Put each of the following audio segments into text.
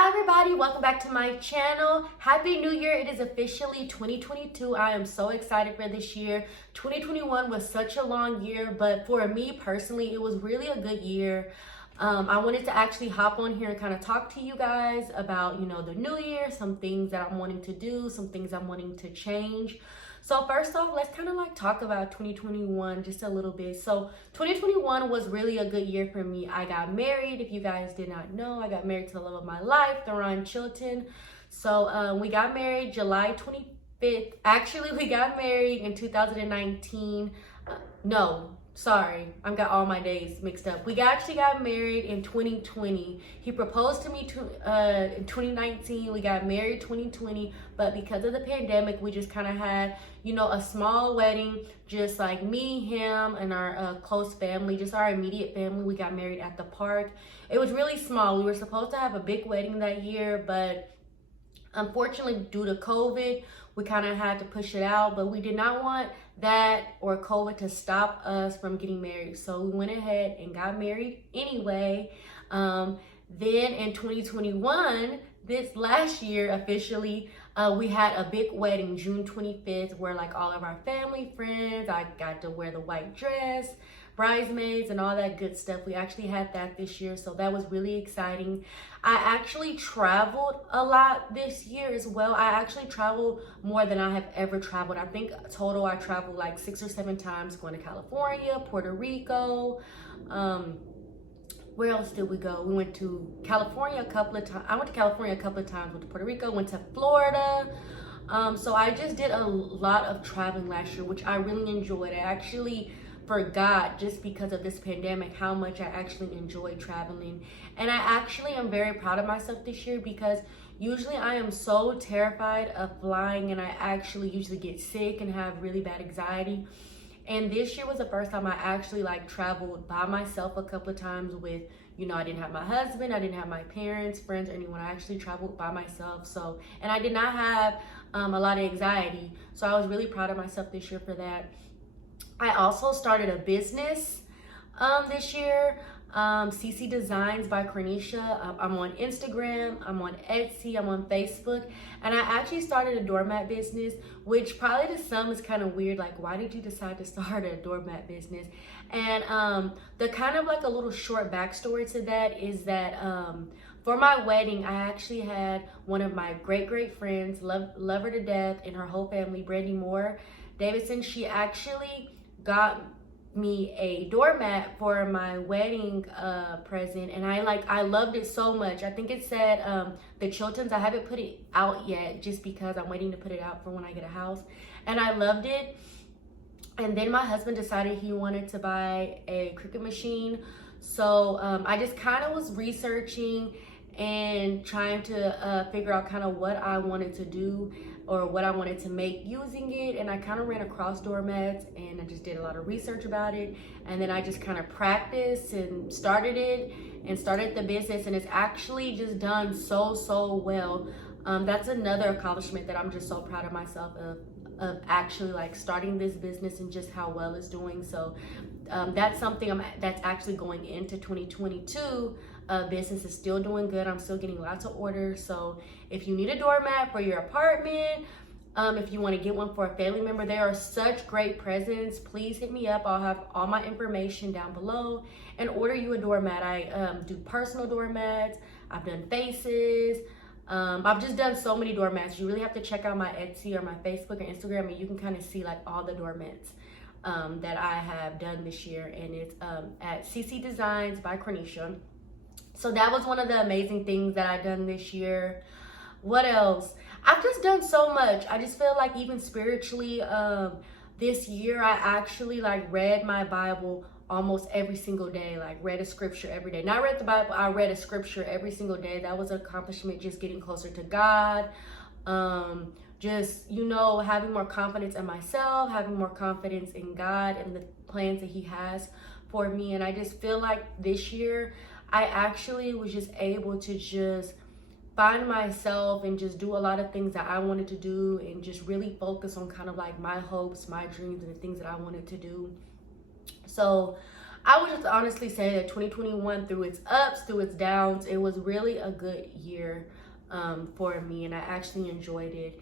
Hi everybody, welcome back to my channel. Happy New Year. It is officially 2022. I am so excited for this year. 2021 was such a long year, but for me personally, it was really a good year. I wanted to actually hop on here and kind of talk to you guys about, the new year, some things that I'm wanting to do, some things I'm wanting to change. So first off, let's kind of talk about 2021 just a little bit. So 2021 was really a good year for me. I got married. If you guys did not know, I got married to the love of my life, Theron Chilton. So we got married July 25th. Actually, we got married in 2019. I got all my days mixed up. We actually got married in 2020. He proposed to me in 2019. We got married 2020, but because of the pandemic, we just kind of had, a small wedding, just like me, him, and our close family, just our immediate family. We got married at the park. It was really small. We were supposed to have a big wedding that year, but unfortunately, due to COVID, we kind of had to push it out, but we did not want that or COVID to stop us from getting married. So we went ahead and got married anyway. Then in 2021, this last year officially, we had a big wedding, June 25th, where all of our family, friends, I got to wear the white dress, bridesmaids, and all that good stuff. We actually had that this year, so that was really exciting. I actually traveled a lot this year as well. I actually traveled more than I have ever traveled. I think total I traveled 6 or 7 times, going to California, Puerto Rico. Where else did we go? We went to California a couple of times. I went to California a couple of times, went to Puerto Rico, went to Florida. So I just did a lot of traveling last year, which I really enjoyed. I actually forgot, just because of this pandemic, how much I actually enjoy traveling. And I actually am very proud of myself this year, because usually I am so terrified of flying, and I actually usually get sick and have really bad anxiety. And this year was the first time I actually traveled by myself a couple of times with, I didn't have my husband, I didn't have my parents, friends, or anyone. I actually traveled by myself. So, and I did not have a lot of anxiety. So I was really proud of myself this year for that. I also started a business this year, CC Designs by Cornesha. I'm on Instagram, I'm on Etsy, I'm on Facebook, and I actually started a doormat business, which probably to some is kind of weird. Why did you decide to start a doormat business? And the kind of a little short backstory to that is that for my wedding, I actually had one of my great friends, love her to death, and her whole family, Brandy Moore Davidson. She actually got me a doormat for my wedding present, and I loved it so much. I think it said the Chiltons. I haven't put it out yet, just because I'm waiting to put it out for when I get a house, and I loved it. And then my husband decided he wanted to buy a Cricut machine, so I just kind of was researching and trying to figure out kind of what I wanted to do or what I wanted to make using it. And I kind of ran across doormats, and I just did a lot of research about it. And then I just kind of practiced and started the business, and it's actually just done so well. That's another accomplishment that I'm just so proud of myself of actually starting this business and just how well it's doing. So that's something that's actually going into 2022. Business is still doing good. I'm still getting lots of orders. So if you need a doormat for your apartment, if you want to get one for a family member, there are such great presents. Please hit me up. I'll have all my information down below and order you a doormat. I do personal doormats. I've done faces. I've just done so many doormats. You really have to check out my Etsy or my Facebook or Instagram, and you can kind of see all the doormats that I have done this year. And it's at CC Designs by Cornesha. So that was one of the amazing things that I've done this year. What else? I've just done so much. I just feel even spiritually, this year I actually read my Bible almost every single day. Read a scripture every day. Not read the Bible, I read a scripture every single day. That was an accomplishment, just getting closer to God. Just, having more confidence in myself, having more confidence in God and the plans that He has for me. And I just feel this year, I actually was just able to just find myself and just do a lot of things that I wanted to do, and just really focus on kind of my hopes, my dreams, and the things that I wanted to do. So I would just honestly say that 2021, through its ups, through its downs, it was really a good year for me, and I actually enjoyed it.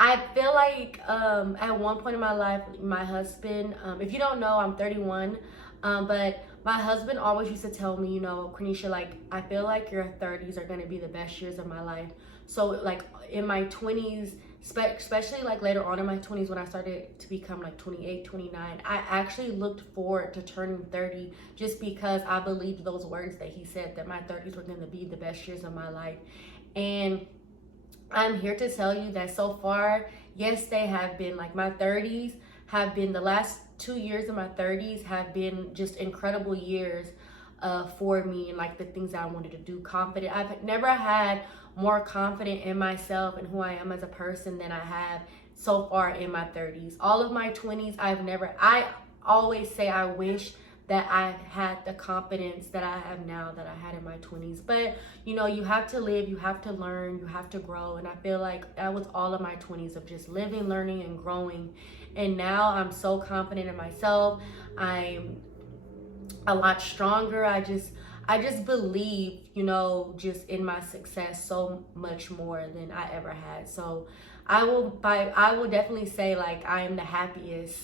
I feel like at one point in my life, my husband, if you don't know, I'm 31, but my husband always used to tell me, you know, Cornesha, like, I feel like your 30s are going to be the best years of my life. So like in my 20s, especially like later on in my 20s, when I started to become like 28, 29, I actually looked forward to turning 30 just because I believed those words that he said, that my 30s were going to be the best years of my life. And I'm here to tell you that so far, yes, they have been, like, my 30s have been, the last 2 years of my 30s have been just incredible years for me, and like the things that I wanted to do. Confident. I've never had more confident in myself and who I am as a person than I have so far in my 30s. All of my 20s, I always say I wish that I had the confidence that I have now that I had in my 20s. But, you know, you have to live, you have to learn, you have to grow. And I feel like that was all of my 20s, of just living, learning, and growing. And now I'm so confident in myself. I'm a lot stronger. I just believe, you know, just in my success so much more than I ever had. So I will definitely say, like, I am the happiest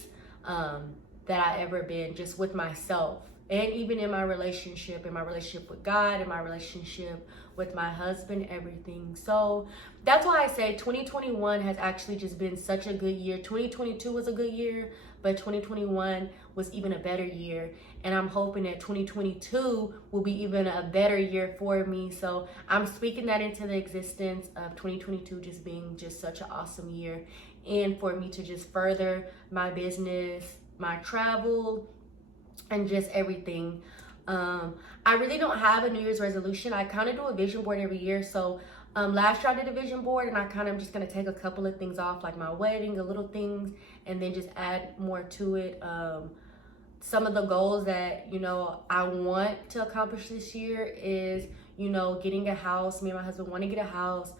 that I ever been, just with myself, and even in my relationship with God, in my relationship with my husband, everything. So that's why I say 2021 has actually just been such a good year. 2022 was a good year, but 2021 was even a better year. And I'm hoping that 2022 will be even a better year for me. So I'm speaking that into the existence of 2022 just being just such an awesome year. And for me to just further my business, my travel, and just everything. I really don't have a New Year's resolution. I kind of do a vision board every year. So last year I did a vision board, and I kind of just going to take a couple of things off, like my wedding, the little things, and then just add more to it. Some of the goals that, you know, I want to accomplish this year is, you know, getting a house. Me and my husband want to get a house.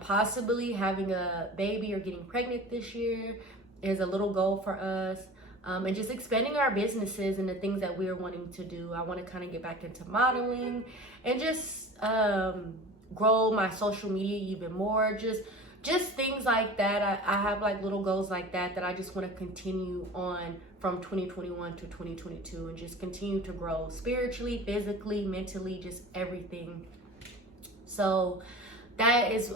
Possibly having a baby or getting pregnant this year is a little goal for us. And just expanding our businesses and the things that we're wanting to do. I want to kind of get back into modeling and just grow my social media even more. Just things like that. I have like little goals like that I just want to continue on from 2021 to 2022, and just continue to grow spiritually, physically, mentally, just everything. So that is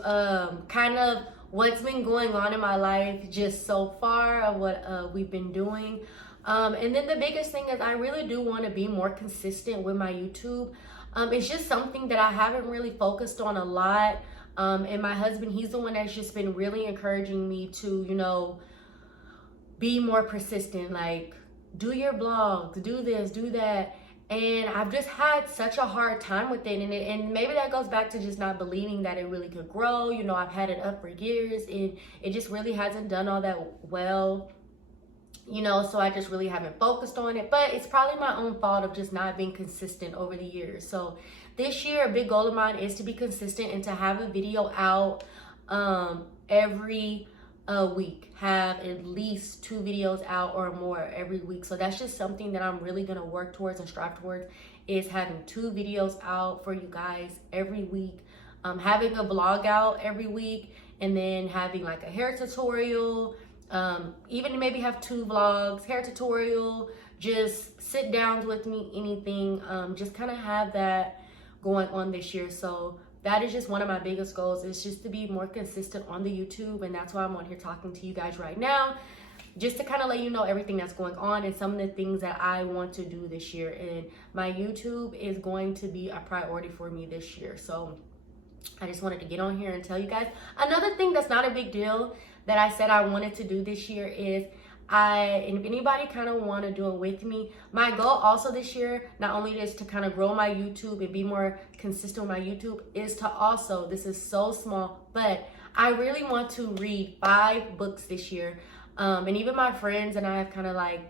kind of what's been going on in my life just so far, of what we've been doing. And then the biggest thing is I really do want to be more consistent with my YouTube. It's just something that I haven't really focused on a lot. And my husband, he's the one that's just been really encouraging me to, you know, be more persistent, like do your blogs, do this, do that. And I've just had such a hard time with it. And maybe that goes back to just not believing that it really could grow. You know, I've had it up for years, and it just really hasn't done all that well. You know, so I just really haven't focused on it. But it's probably my own fault of just not being consistent over the years. So this year, a big goal of mine is to be consistent and to have a video out every week. Have at least 2 videos out or more every week. So that's just something that I'm really going to work towards and strive towards, is having 2 videos out for you guys every week. Having a vlog out every week, and then having like a hair tutorial. Even maybe have 2 vlogs, hair tutorial, just sit downs with me, anything. Just kind of have that going on this year. So that is just one of my biggest goals, is just to be more consistent on the YouTube. And that's why I'm on here talking to you guys right now, just to kind of let you know everything that's going on and some of the things that I want to do this year. And my YouTube is going to be a priority for me this year. So I just wanted to get on here and tell you guys. Another thing that's not a big deal that I said I wanted to do this year is, and if anybody kind of want to do it with me, my goal also this year, not only is to kind of grow my YouTube and be more consistent with my YouTube, is to also, this is so small, but I really want to read 5 books this year. And even my friends and I have kind of like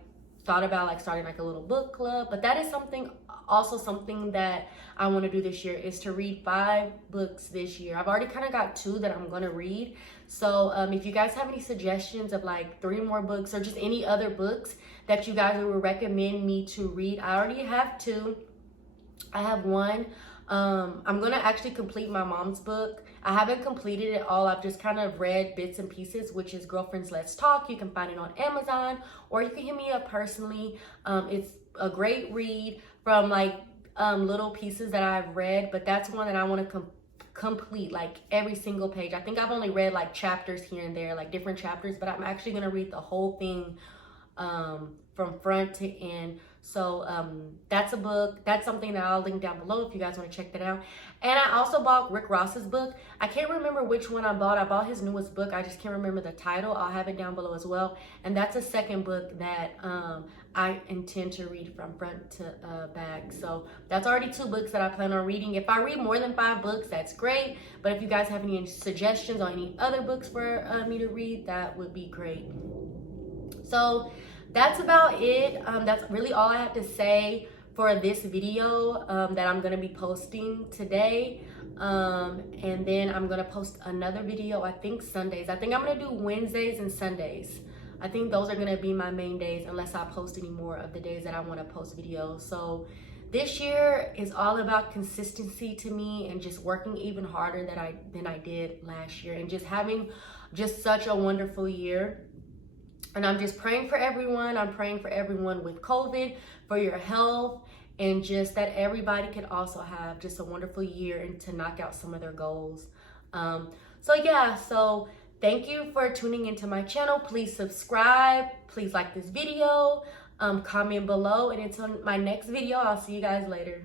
thought about like starting like a little book club, but that is something also something that I want to do this year is to read 5 books this year. I've already kind of got 2 that I'm going to read. So if you guys have any suggestions of like 3 more books or just any other books that you guys would recommend me to read, I already have 2. I have 1. I'm going to actually complete my mom's book. I haven't completed it all. I've just kind of read bits and pieces, which is Girlfriends Let's Talk. You can find it on Amazon, or you can hit me up personally. It's a great read from like little pieces that I've read, but that's one that I want to complete, like every single page. I think I've only read like chapters here and there, like different chapters, but I'm actually going to read the whole thing from front to end. So that's a book. That's something that I'll link down below if you guys want to check that out. And I also bought Rick Ross's book. I can't remember which one I bought. I bought his newest book. I just can't remember the title. I'll have it down below as well. And that's a second book that I intend to read from front to back. So that's already 2 books that I plan on reading. If I read more than 5 books, that's great. But if you guys have any suggestions or any other books for me to read, that would be great. So that's about it. That's really all I have to say for this video that I'm going to be posting today. And then I'm going to post another video, I think Sundays. I think I'm going to do Wednesdays and Sundays. I think those are going to be my main days unless I post any more of the days that I want to post videos. So this year is all about consistency to me and just working even harder than I did last year and just having just such a wonderful year. And I'm just praying for everyone. I'm praying for everyone with COVID, for your health, and just that everybody could also have just a wonderful year and to knock out some of their goals. So thank you for tuning into my channel. Please subscribe. Please like this video. Comment below. And until my next video, I'll see you guys later.